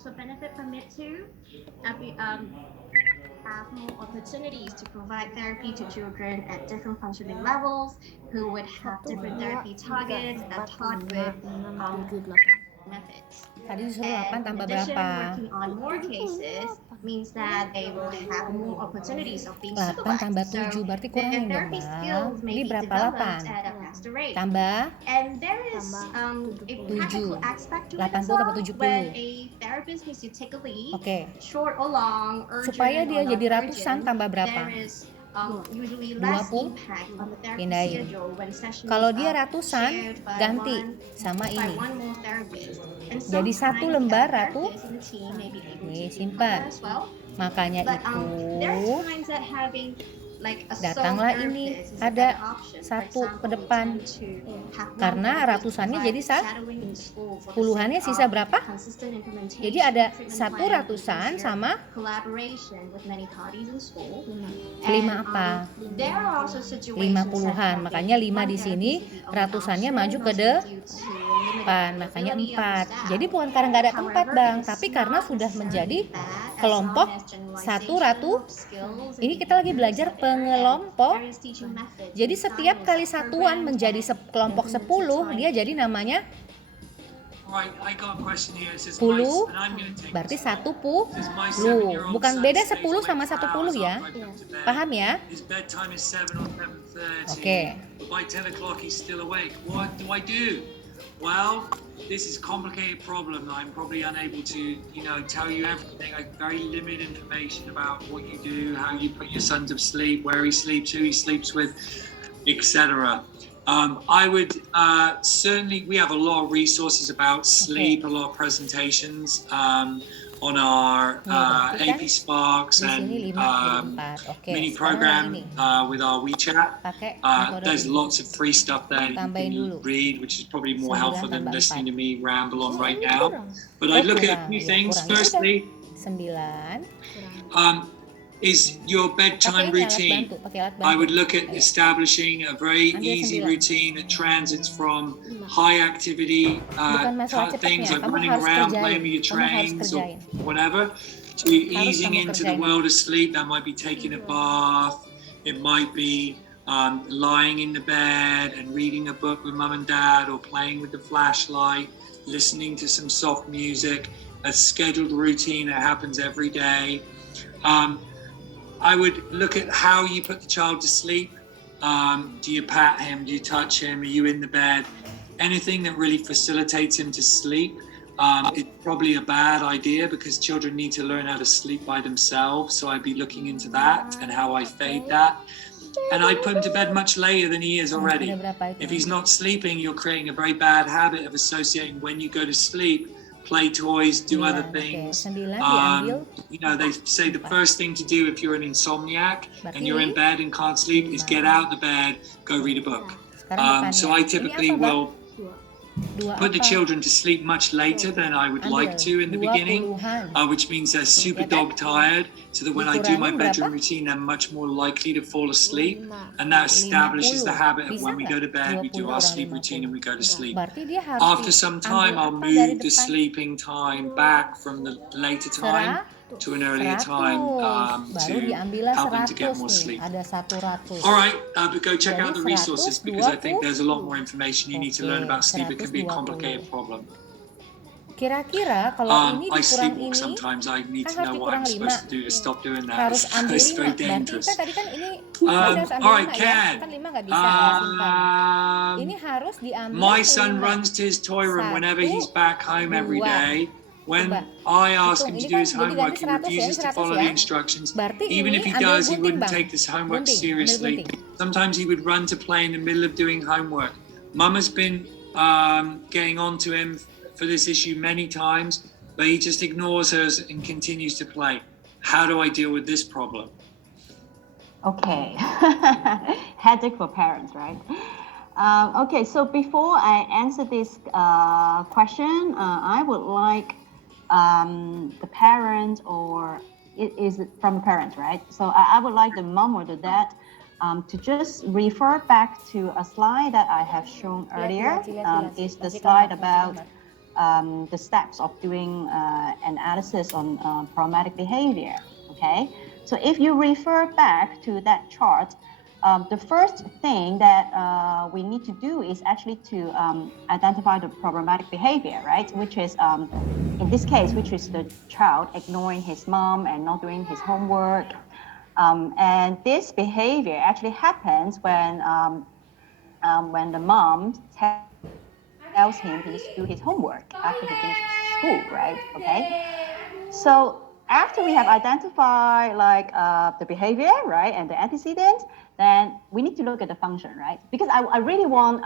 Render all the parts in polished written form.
also benefit from it too. We have more opportunities to provide therapy to children at different functioning levels who would have Satu, different dua, therapy tiga, targets that empat, taught lima, with enam, um, tujuh, delapan. methods. Tadi disuruh And 8 in tambah addition, berapa? working on more cases means that they will have more opportunities of being 8 tambah supervised. 7 So berarti their kurangin dong, therapy Bang. skills may Ini be berapa developed 8? at a faster rate. Tambah And there is Tambah a 70. practical 7. aspect to it 80 as tambah well. 70. When a therapist needs to take a lead, Oke. short or long, Supaya urgent dia or jadi ratusan non-urgent, tambah berapa? there is usually less 20. impact on the therapy Pindahin. schedule when sessions Kalau dia are ratusan, shared by ganti sama by ini. one more therapist. And Jadi satu sometimes lembar the ratu. therapist in the team may be able Nih, to do simpan. cover as well. Makanya But itu there are times that having like a sole datanglah ini therapist is a ada better option. For satu ke example, depan. we tend to have one Karena therapist ratusannya provide jadi shadowing in school for the puluhannya sake sisa of berapa? consistent implementation, Jadi ada treatment satu plan, ratusan easier sama collaboration with many parties in school. 5 And, apa? there are also 5 situations puluhan. that Makanya having 5 one di sini, therapist is the only ratusannya option, maju ke mostly due to depan. limited Makanya availability of the 4. staff. Jadi bukan karena nggak ada tempat, However, Bang, it is tapi karena not sudah menjadi necessarily bad as kelompok long as satu generalization ratu. of skills and Ini kita lagi belajar behaviors are there and pengelompok. various teaching methods Jadi and setiap styles kali are satuan programmed menjadi and kelompok limited 10, time. dia jadi namanya Right, I got a question here. It says 10, and I'm going to take berarti this one. 1 It says my puluh. 7-year-old Bukan son beda stays 10 awake sama for 1 hours puluh ya. after I go to bed. Paham ya? His bedtime is 7 or 7:30. Oke. But by 10 o'clock he's still awake. What do I do? Well, this is a complicated problem. I'm probably unable to, tell you everything. I have very limited information about what you do, how you put your son to sleep, where he sleeps, who he sleeps with, etc. I would certainly, we have a lot of resources about sleep, a lot of presentations on our AP Sparks and mini program with our WeChat. There's lots of free stuff there you can read, which is probably more helpful than listening to me ramble on right now. But I'd look at a few things. Firstly, 9. is your bedtime routine. I would look at establishing a very easy routine that transits from high activity things like running around, playing with your trains or whatever, to easing into the world of sleep. That might be taking a bath. It might be lying in the bed and reading a book with mum and dad, or playing with the flashlight, listening to some soft music, a scheduled routine that happens every day. I would look at how you put the child to sleep. Do you pat him? Do you touch him? Are you in the bed? Anything that really facilitates him to sleep. It's probably a bad idea because children need to learn how to sleep by themselves. So I'd be looking into that and how I fade that. And I'd put him to bed much later than he is already. If he's not sleeping, you're creating a very bad habit of associating when you go to sleep, play toys, do other things. They say the first thing to do if you're an insomniac and you're in bed and can't sleep is get out of the bed, go read a book. So I typically will put the children to sleep much later than I would like to in the beginning, which means they're super dog tired, so that when I do my bedroom routine, they're much more likely to fall asleep. And that establishes the habit of when we go to bed, we do our sleep routine and we go to sleep. After some time, I'll move the sleeping time back from the later time to an earlier time to help them to get more sleep. All right, but go check out the resources because I think there's a lot more information you need to learn about sleep. It can be a complicated problem. Kira-kira kalau ini I dikurang sleepwalk ini, sometimes. I need kan to harus know what I'm dikurang 5. supposed to do to stop doing that. Harus ambil It's 5. very Berarti dangerous. kan tadi kan ini harus ambil All right, 5 ya. Ken. Kan 5 nggak bisa ya, simpan. Ini harus diambil My son 5. runs to his toy room whenever he's back home every 2. day. When I ask him to do his homework, he refuses to follow the instructions. Even if he does, he wouldn't take this homework seriously. Sometimes he would run to play in the middle of doing homework. Mum has been getting on to him for this issue many times, but he just ignores her and continues to play. How do I deal with this problem? Okay, headache for parents, right? Okay, so before I answer this question, I would like the parent, or it is from a parent, right? So I would like the mom or the dad to just refer back to a slide that I have shown earlier. Is the slide about the steps of doing analysis on problematic behavior, okay? So if you refer back to that chart, the first thing that we need to do is actually to identify the problematic behavior, right? Which is, in this case, which is the child ignoring his mom and not doing his homework. And this behavior actually happens when the mom tells him he needs to do his homework after he finishes school, right? Okay. So after we have identified like the behavior, right, and the antecedent, then we need to look at the function, right? Because I really want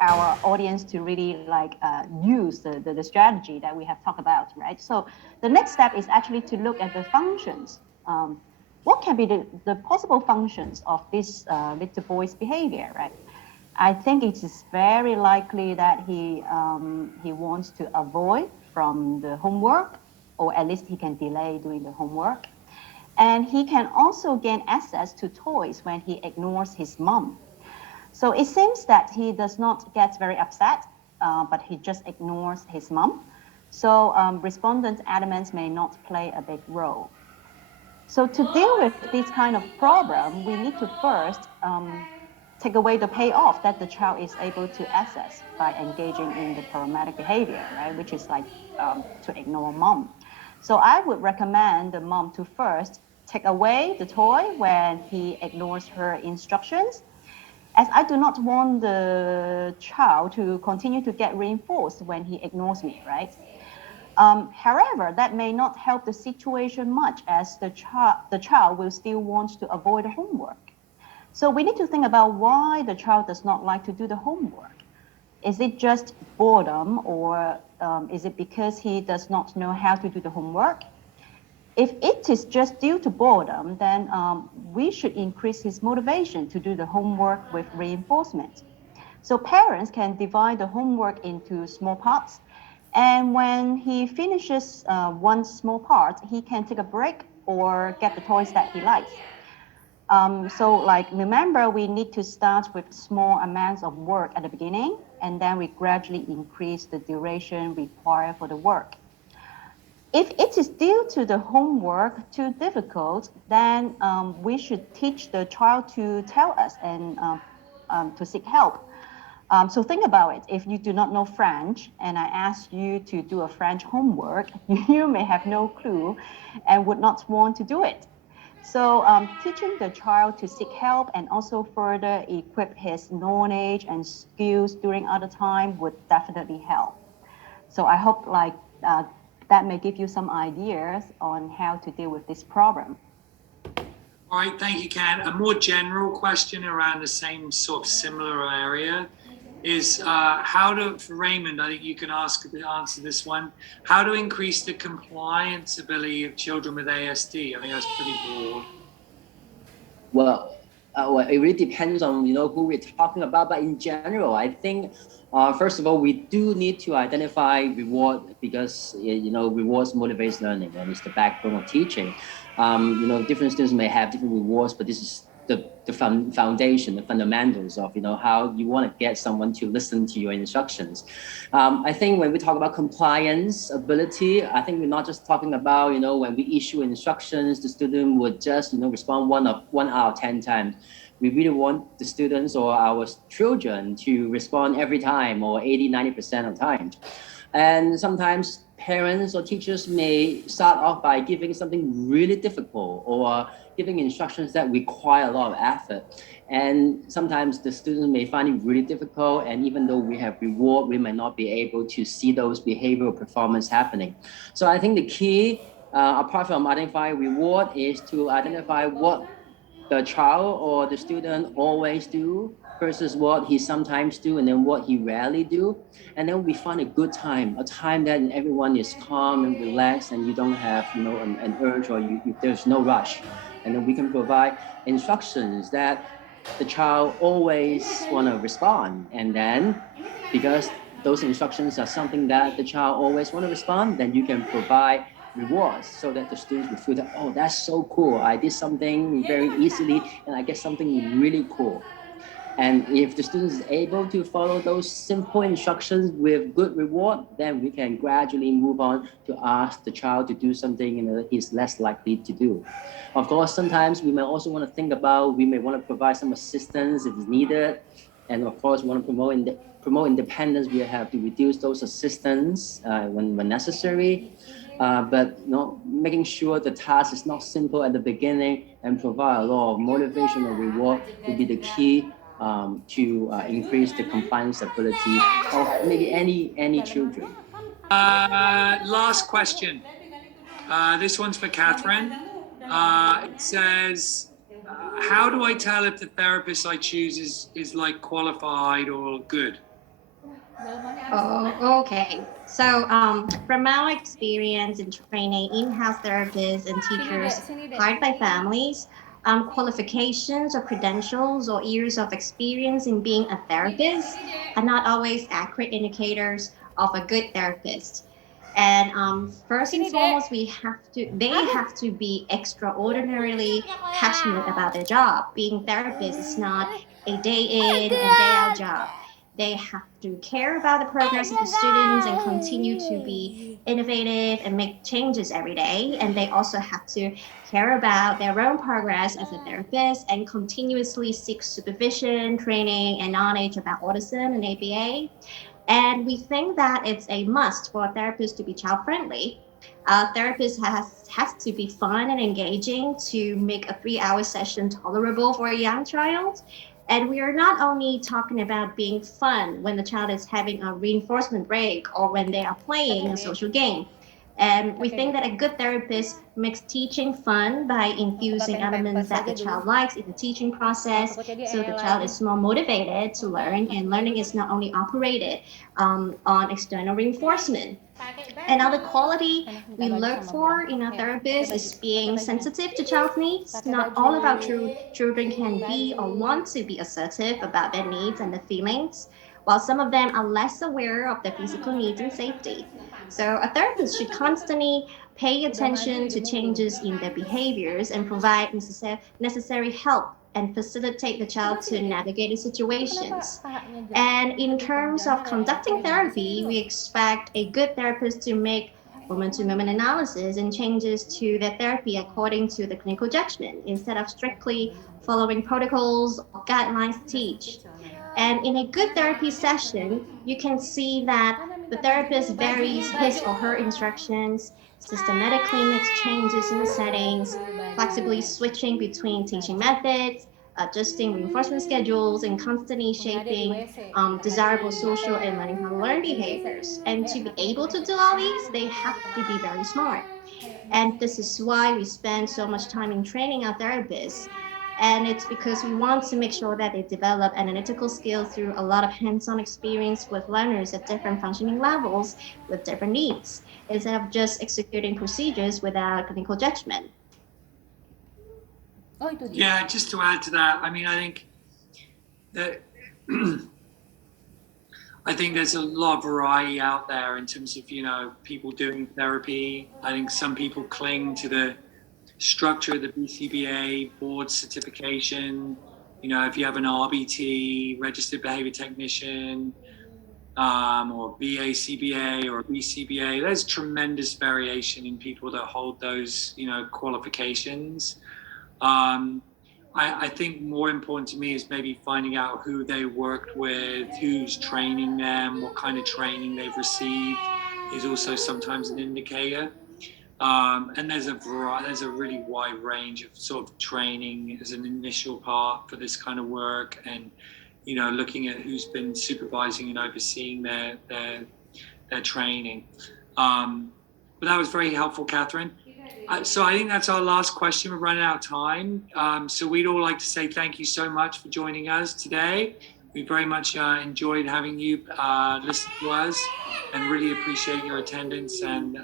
our audience to really like use the strategy that we have talked about, right? So the next step is actually to look at the functions. What can be the possible functions of this little boy's behavior, right? I think it is very likely that he wants to avoid from the homework, or at least he can delay doing the homework. And he can also gain access to toys when he ignores his mom. So it seems that he does not get very upset, but he just ignores his mom. So respondent elements may not play a big role. So to deal with this kind of problem, we need to first take away the payoff that the child is able to access by engaging in the problematic behavior, right? Which is like to ignore mom. So I would recommend the mom to first take away the toy when he ignores her instructions, as I do not want the child to continue to get reinforced when he ignores me, right? However, that may not help the situation much, as the child will still want to avoid homework. So we need to think about why the child does not like to do the homework. Is it just boredom, or is it because he does not know how to do the homework? If it is just due to boredom, then we should increase his motivation to do the homework with reinforcement. So parents can divide the homework into small parts, and when he finishes one small part, he can take a break or get the toys that he likes. So like, remember, we need to start with small amounts of work at the beginning, and then we gradually increase the duration required for the work. If it is due to the homework too difficult, then we should teach the child to tell us and to seek help. So think about it. If you do not know French and I ask you to do a French homework, you may have no clue and would not want to do it. So teaching the child to seek help and also further equip his knowledge and skills during other time would definitely help. So I hope like that may give you some ideas on how to deal with this problem. All right, thank you, Ken. A more general question around the same sort of similar area is how to, for Raymond, I think you can answer this one, how to increase the compliance ability of children with ASD. I think that's pretty broad. Well, it really depends on who we're talking about, but in general, I think first of all, we do need to identify reward, because rewards motivates learning, and it's the backbone of teaching. Different students may have different rewards, but this is the foundation, the fundamentals of how you want to get someone to listen to your instructions. I think when we talk about compliance ability, I think we're not just talking about when we issue instructions, the student would just respond 1 out of 10 times. We really want the students or our children to respond every time, or 80-90% of times. And sometimes parents or teachers may start off by giving something really difficult, or giving instructions that require a lot of effort. And sometimes the students may find it really difficult, and even though we have reward, we might not be able to see those behavioral performance happening. So I think the key, apart from identifying reward, is to identify what the child or the student always do versus what he sometimes do, and then what he rarely do. And then we find a good time, a time that everyone is calm and relaxed, and you don't have an urge, or there's no rush. And then we can provide instructions that the child always want to respond. And then because those instructions are something that the child always want to respond, then you can provide rewards so that the students will feel that, oh, that's so cool. I did something very easily and I get something really cool. And if the student is able to follow those simple instructions with good reward, then we can gradually move on to ask the child to do something he's less likely to do. Of course, sometimes we may also want to think about, we may want to provide some assistance if it's needed. And of course, we want to promote independence. We have to reduce those assistance when necessary. But making sure the task is not simple at the beginning and provide a lot of motivation or reward will be the key to increase the compliance ability of maybe any children. Last question. This one's for Catherine. It says, how do I tell if the therapist I choose is like qualified or good? Oh, okay. So, from our experience in training in-house therapists and teachers hired by families, qualifications or credentials or years of experience in being a therapist are not always accurate indicators of a good therapist. And first and foremost, they have to be extraordinarily passionate about their job. Being therapist is not a day in and day out job. They have to care about the progress of the students and continue to be innovative and make changes every day. And they also have to care about their own progress as a therapist and continuously seek supervision, training, and knowledge about autism and ABA. And we think that it's a must for a therapist to be child friendly. A therapist has to be fun and engaging to make a 3-hour session tolerable for a young child. And we are not only talking about being fun when the child is having a reinforcement break or when they are playing a social game. And we think that a good therapist makes teaching fun by infusing elements that the child likes in the teaching process, so the child is more motivated to learn, and learning is not only operated on external reinforcement. Another quality we look for in a therapist is being sensitive to child's needs. Not all of our children can be or want to be assertive about their needs and their feelings, while some of them are less aware of their physical needs and safety. So a therapist should constantly pay attention to changes in their behaviors and provide necessary help and facilitate the child to navigate the situations. And in terms of conducting therapy, we expect a good therapist to make moment-to-moment analysis and changes to their therapy according to the clinical judgment instead of strictly following protocols or guidelines to teach. And in a good therapy session, you can see that the therapist varies his or her instructions, systematically makes changes in the settings, flexibly switching between teaching methods, adjusting reinforcement schedules, and constantly shaping desirable social and learning how to learn behaviors. And to be able to do all these, they have to be very smart. And this is why we spend so much time in training our therapists. And it's because we want to make sure that they develop analytical skills through a lot of hands-on experience with learners at different functioning levels with different needs, instead of just executing procedures without clinical judgment. Yeah, just to add to that, I mean, I think that I think there's a lot of variety out there in terms of, people doing therapy. I think some people cling to the structure of the BCBA board certification. If you have an RBT, registered behavior technician, or BACBA or BCBA, there's tremendous variation in people that hold those, qualifications. I think more important to me is maybe finding out who they worked with, who's training them, what kind of training they've received is also sometimes an indicator. And there's a really wide range of sort of training as an initial part for this kind of work, and looking at who's been supervising and overseeing their training. But that was very helpful, Catherine. So I think that's our last question. We're running out of time. So we'd all like to say thank you so much for joining us today. We very much enjoyed having you listen to us and really appreciate your attendance and